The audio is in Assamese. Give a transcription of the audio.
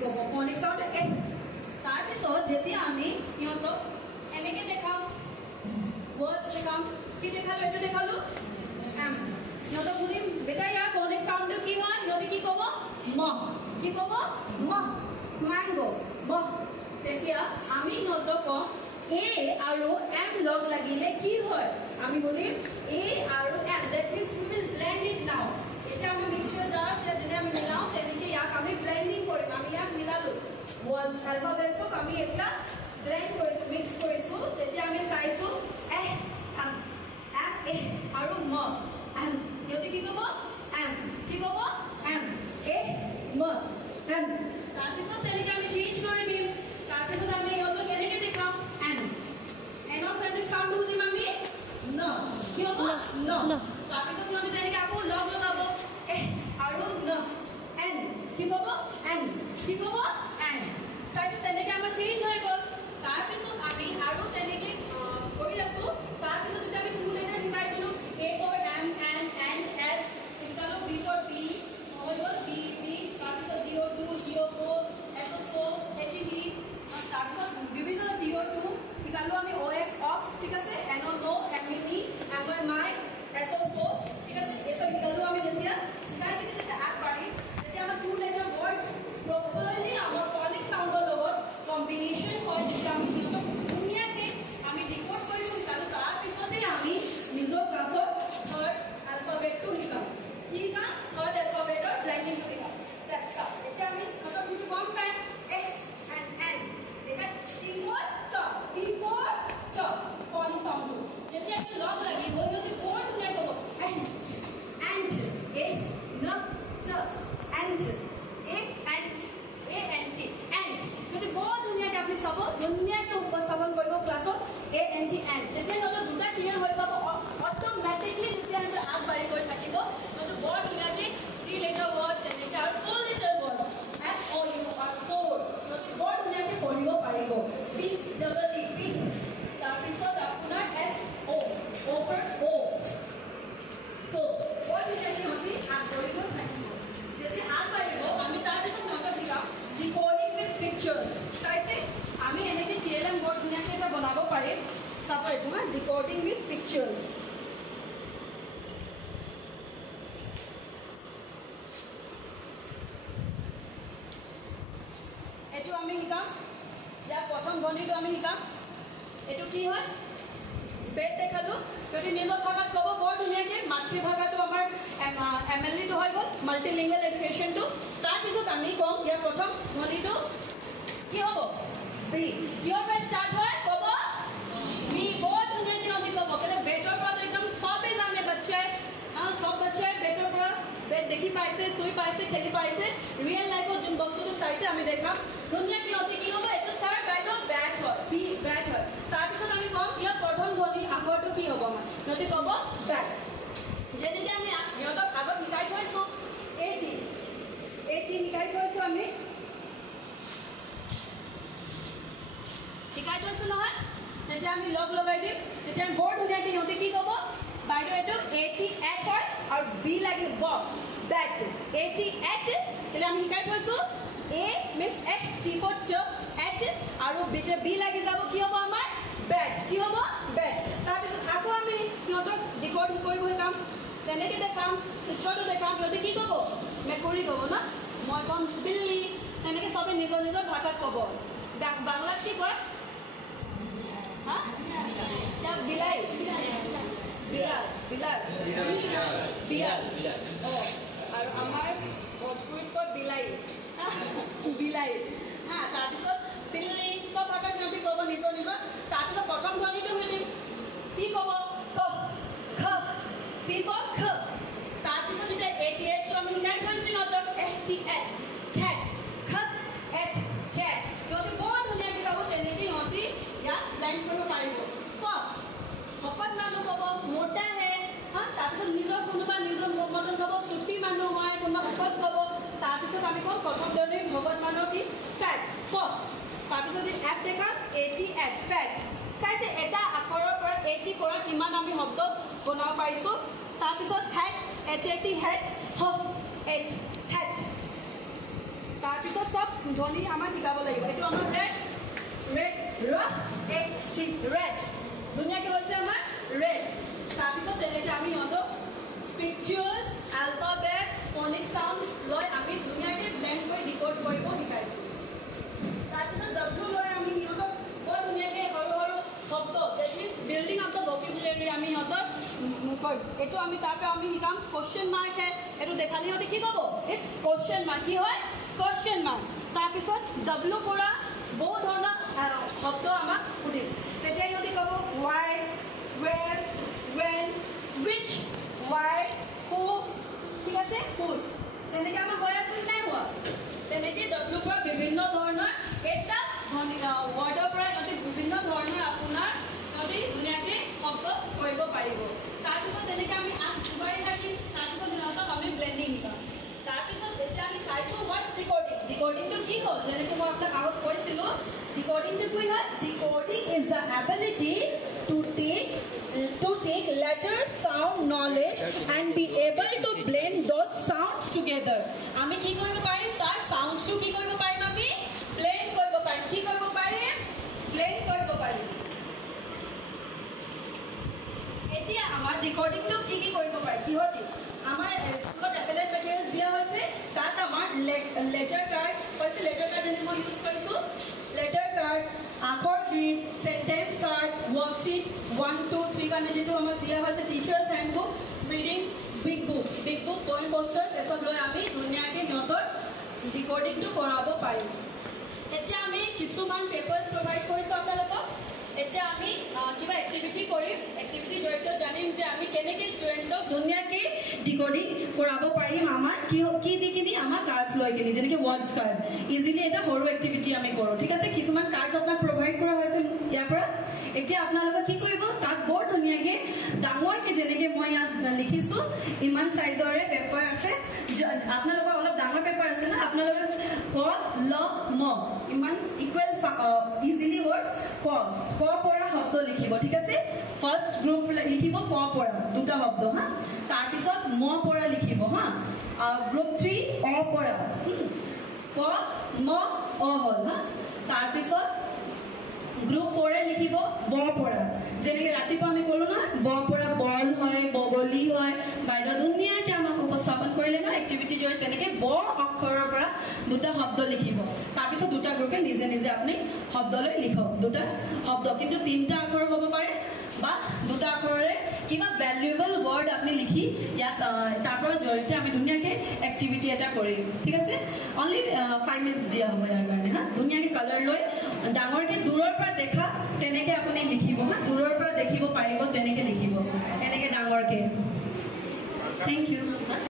ক'ব ফনিক সাউন্ড এ তাৰ পিছত যেতিয়া আমি ইহঁতক এনেকে দেখাম words দেখাম কি দেখালো এটো দেখালো এম ইহঁতক সুধিম বেটা ইয়াৰ ফনিক সাউন্ড কি হয় ইহঁতে কি ক'ব ম কি ক'ব ম ম্যাঙ্গো ম তেতিয়া আমি ইহঁতক এ আৰু এম লগ লাগিলে কি হয় আমি বলিম এ আৰু M that means we will blend it now এতিয়া আমি মিক্সচাৰ জাৰ যেনে আমি মিলাও তেনেকে ইয়াক আমি ব্লেন্ডিং কৰিম আমি ইয়াক মিলালো words alphabets আমি এটা ব্লেন্ড কৰিছো মিক্স কৰিছো তেতিয়া আমি চাইছো এ এম এম এ আৰু ম এম ইহঁতে কি ক'ব এম কি ক'ব এম এ ম এম তাৰপিছত তেনেকে আমি চেঞ্জ কৰি দিম তাৰপিছত আমি ইহঁতক কেনেকে দেখাম এন এনৰ ফনিক সাউন্ড বুজিম আমি ন কি হ'ব ন তাৰপিছত ইহঁতে তেনেকে আকৌ লগ লগাব এ আৰু ন এন কি ক'ব এন কি ক'ব এন চাইছে তেনেকে আমাৰ চেঞ্জ হৈ গ'ল তাৰপিছত আমি আৰু তেনেকে কৰি আছো তাৰপিছত যেতিয়া আমি টু লেটাৰ শিকাই দিলো A for M N N S শিকালো বি ফৰ বি হৈ গ'ল বি বি তাৰপিছত ডিঅ টু ডিঅ for S O' C' H E D তাৰপিছত বিভিন্ন ডিঅ টু শিকালো আমি অ' এক্স অক্স ঠিক আছে N O' N' M E E M Y my S O' C' ঠিক আছে এইসব শিকালো আমি যেতিয়া শিকাই কিনে যেতিয়া আগবাঢ়ি তেতিয়া আমাৰ টু লেটাৰ ৱৰ্ডছ প্ৰপাৰলি আমাৰ ফনিক সাউন্ডৰ লগত কম্বিনেশ্যন হয় যেতিয়া আমি সিহঁতক ধুনীয়াকে আমি ডিকোড কৰিব শিকালো তাৰপিছতে আমি নিজৰ ক্লাছত থাৰ্ড এলফাবেটটো শিকাম কি শিকাম থাৰ্ড এলফাবেটৰ ব্লেন্ডিং শিকাম এতিয়া আমি সিহঁতক যদি গম পাই এ এন এন এতিয়া টি ফৰ ট ফনিক সাউন্ডটো যেতিয়া আমি লগ লাগিব সিহঁতে বৰ ধুনীয়া ক'ব এণ্ড এ ন ট and A and A N T and সিহঁতে বৰ ধুনীয়াকৈ আপুনি চাব ধুনীয়াকৈ উপস্থাপন কৰিব ক্লাছত এ এন টি এণ্ড যেতিয়া সিহঁতৰ দুটা ক্লিয়াৰ হৈ যাব অট'মেটিকলি যেতিয়া সিহঁতে আগবাঢ়ি গৈ থাকিব সিহঁতে বৰ ধুনীয়াকৈ থ্ৰী লেটাৰ ৱৰ্ড তেনেকৈ আৰু four letter word F O' U আৰু ফ'ৰ সিহঁতে বৰ ধুনীয়াকৈ পঢ়িব পাৰিব পি ডাবল ই পি তাৰপিছত আপোনাৰ এছ অ' অ'ভাৰ অ' চ' বৰ ধুনীয়াকৈ সিহঁতে আগবাঢ়ি গৈ থাকিব যেতিয়া আগবাঢ়িব আমি তাৰপিছত সিহঁতক শিকাম ডিকোডিং উইথ পিকচাৰ্ছ চাইছে আমি এনেকৈ TLM বৰ ধুনীয়াকৈ এটা বনাব পাৰিম চাব এইটো ডিকোডিং উইথ পিকচাৰ্ছ এইটো আমি শিকাম ইয়াৰ প্ৰথম ধ্বনিটো আমি শিকাম এইটো কি হয় বেড দেখালো যদি নিজৰ ভাষাত ক'ব বৰ ধুনীয়াকৈ মাতৃভাষাটো আমাৰ MLE-টো হৈ গ'ল মাল্টিলিংগুৱেল এডুকেশ্যনটো তাৰপিছত আমি ক'ম ইয়াৰ প্ৰথম ধ্বনিটো কি হ'ব বি কিহৰ পৰা ষ্টাৰ্ট হয় ক'ব বি বৰ ধুনীয়াকৈ আমি ক'ব কেলৈ বেডৰ পৰা একদম চবেই জানে বাচ্চাই সব বাচ্চাই বেডৰ পৰা বেড দেখি পাইছে চুই পাইছে খেলি পাইছে ৰিয়েল লাইফত যোন বস্তুটো চাইছে আমি দেখাম ধুনীয়াকৈ সিহঁতে কি হ'ব এইটো ছাৰ বাইদেউ বেট হয় বি বেট হয় তাৰপিছত আমি ক'ম ইয়াৰ প্ৰথম ধ্বনি আখৰটো কি হ'ব আমাৰ সিহঁতে ক'ব বেট যেনেকৈ আমি সিহঁতক আগত শিকাই থৈছোঁ এটি শিকাই থৈছোঁ আমি শিকাই থৈছোঁ নহয় তেতিয়া আমি লগ লগাই দিম তেতিয়া আমি বৰ ধুনীয়াকৈ সিহঁতে কি ক'ব বাইদেউ এইটো এটি এট হয় আৰু বি লাগিব বেট এটি এট কেলৈ আমি শিকাই থৈছোঁ এ মিনছ এট টি ফৰ ট এট আৰু বি লাগি যাব কি হ'ব আমাৰ বেট কি হ'ব বেট তাৰপিছত আকৌ আমি সিহঁতক ডিকোড কৰিব শিকাম তেনেকৈ দেখাম চিত্ৰটো দেখাম সিহঁতে কি ক'ব মেকুৰী ক'ব ন মই ক'ম বিল্লি তেনেকৈ চবে নিজৰ নিজৰ ভাষাত ক'ব বাংলাত কি কয় হা বিলাই বিয়াল বিলাই বিয়াল অঁ আৰু আমাৰ ভোজপুৰীত কয় বিলাই বিলাই হা তাৰপিছত বিল্লি চব ভাষাত সিহঁতে ক'ব নিজৰ নিজৰ তাৰপিছত প্ৰথম ধ্বনিটো শুনিম চি ক'ব ক খ চি ফৰ খ তাৰপিছত যেতিয়া এটি এটটো আমি শিকাই থৈছোঁ সিহঁতক এটি এট খেট খত এট খেট সিহঁতে বৰ ধুনীয়াকৈ চাব তেনেকৈ সিহঁতে ইয়াত ব্লেণ্ড কৰিব পাৰিব শকত মানুহ ক'ব মোটা হে তাৰপিছত নিজৰ কোনোবা নিজৰ মতন ক'ব চুটি মানুহ হয় কোনোবা শকত ক'ব তাৰপিছত আমি ক'ম প্ৰথম ধ্বনিৰ ভকত মানুহ কি ফেট ফট তাৰপিছত এফ দেখাম এটি এট ফেট চাইছে এটা আখৰৰ পৰা এটি পৰা কিমান আমি শব্দ বনাব পাৰিছোঁ তাৰপিছত হেড এটি হেড হ এট হেড তাৰপিছত চব ধ্বনি আমাক শিকাব লাগিব এইটো আমাৰ ৰেড ৰেড ৰ এ টি ৰেড ধুনীয়াকৈ হৈছে আমাৰ ৰেড তাৰপিছত তেনেকৈ আমি সিহঁতক পিকচাৰ্ছ এলফাবেটছ ফনিক চাউণ্ড লৈ আমি ধুনীয়াকৈ ব্লেণ্ড কৰি ডিক'ড কৰিব শিকাইছোঁ তাৰপিছত ডব্লিউ লৈ আমি সিহঁতক বৰ ধুনীয়াকৈ সৰু সৰু শব্দ that means building of the vocabulary আমি সিহঁতক এইটো আমি তাৰপৰা আমি শিকাম কুৱেশ্যন মাৰ্কহে এইটো দেখালে সিহঁতে কি ক'ব ইটছ কুৱেশ্যন মাৰ্ক কি হয় কুৱেশ্যন মাৰ্ক তাৰপিছত ডব্লিউ পৰা বহুত ধৰণৰ শব্দ আমাক সুধিম তেতিয়া সিহঁতে ক'ব ৱাই ৱেৰ ৱেন উইচ ৱাই হু ঠিক আছে হুজ তেনেকৈ আমাৰ হৈ আছিল নাই হোৱা তেনেকৈ ডব্লিউৰ পৰা বিভিন্ন ধৰণৰ এটা ৱৰ্ডৰ পৰা সিহঁতে বিভিন্ন ধৰণৰ আপোনাৰ সিহঁতে ধুনীয়াকৈ শব্দ কৰিব পাৰিব তাৰপিছত তেনেকৈ আমি আগবাঢ়ি থাকিম তাৰপিছত সিহঁতক আমি ব্লেণ্ডিং শিকাম তাৰপিছত এতিয়া আমি চাইছোঁ হোৱাটছ ডিক'ডিং ডিক'ডিংটো কি হ'ল যেনেকৈ মই আপোনাক আগত কৈছিলোঁ ডিক'ডিংটো কি হয় decoding is the ability to take letter sound knowledge and be able to blend those sounds together আমি কি কৰিব পাৰিম তাৰ সাউন্ডটো কি কৰিব পাৰিম আমি ব্লেন্ড কৰিব পাৰিম কি কৰিব পাৰিম ব্লেন্ড কৰিব পাৰিম এতিয়া আমাৰ ডিক'ডিংটো কি কি কৰিব পাৰি কিহতি আমাৰ স্কুলত এপেলেট মেটেৰিয়েলছ দিয়া হৈছে তাত আমাৰ লেটাৰ কাৰ্ড হৈছে লেটাৰ কাৰ্ড যেনে মই ইউজ কৰিছোঁ লেটাৰ কাৰ্ড আখৰ গ্ৰীড সেন্টেন্স কাৰ্ড ৱৰ্কশীট 1 2 3 কাৰণে যেটো আমাক দিয়া হৈছে teachers handbook reading big book point posters এসব লৈ আমি ধুনীয়াকৈ সিহঁতৰ ডিক'ডিংটো কৰাব পাৰিম এতিয়া আমি কিছুমান পেপাৰ্ছ প্ৰভাইড কৰিছোঁ আপোনালোকক এতিয়া আমি কিবা এক্টিভিটি কৰিম এক্টিভিটিৰ জৰিয়তে জানিম যে আমি কেনেকৈ ষ্টুডেণ্টক ধুনীয়াকৈ ডিক'ডিং কৰাব পাৰিম আমাৰ কি দি কিনি আমাৰ কাৰ্ডছ লৈ কিনি যেনেকৈ ৱৰ্ডছ কাৰ্ড ইজিলি এটা সৰু এক্টিভিটি আমি কৰোঁ ঠিক আছে কিছুমান কাৰ্ডছ আপোনাক প্ৰভাইড কৰা হৈছে ইয়াৰ পৰা এতিয়া আপোনালোকে কি কৰিব তাত বৰ ধুনীয়াকৈ ডাঙৰকৈ যেনেকৈ মই ইয়াত লিখিছোঁ ইমান চাইজৰে পেপাৰ আছে আপোনালোকৰ অলপ ডাঙৰ পেপাৰ আছে না আপোনালোকে ক ল ম ইমান ইকুৱেল ইজিলি ৱৰ্ডছ ক পৰা শব্দ লিখিব ঠিক আছে ফাৰ্ষ্ট গ্ৰুপ লিখিব ক পৰা দুটা শব্দ হা তাৰপিছত ম পৰা লিখিব হা গ্ৰুপ 3 অ পৰা ক ম অ হ'ল হা তাৰপিছত গ্ৰুপ 4 লিখিব ব পৰা যেনেকৈ ৰাতিপুৱা আমি ক'লো না ব পৰা বল হয় বগলী হয় বাইদেউ ধুনীয়াকৈ আমাক উপস্থাপন কৰিলে না এক্টিভিটি জৰিয়তে তেনেকৈ ব অক্ষৰৰ পৰা দুটা শব্দ লিখিব তাৰপিছত দুটা গ্ৰুপে নিজে নিজে আপুনি শব্দ লৈ লিখক দুটা শব্দ কিন্তু তিনিটা আখৰ হ'ব পাৰে বা দুটা আখৰৰে কিবা ভ্যালুয়েবল ওয়াৰ্ড আপনি লিখি ইয়াত তাৰপৰ জড়িত আমি ধুনিয়াকে এক্টিভিটি এটা কৰিম ঠিক আছে অনলি 5 মিনিটস দিয়া হ'ব ইয়াৰ কাৰণে হা ধুনিয়াকে কালাৰ লৈ ডাঙৰকে দূৰৰ পৰা দেখা তেনেকে আপুনি লিখিব হা দূৰৰ পৰা দেখিব পাৰিব তেনেকে লিখিব এনেকে ডাঙৰকে থ্যাংক ইউ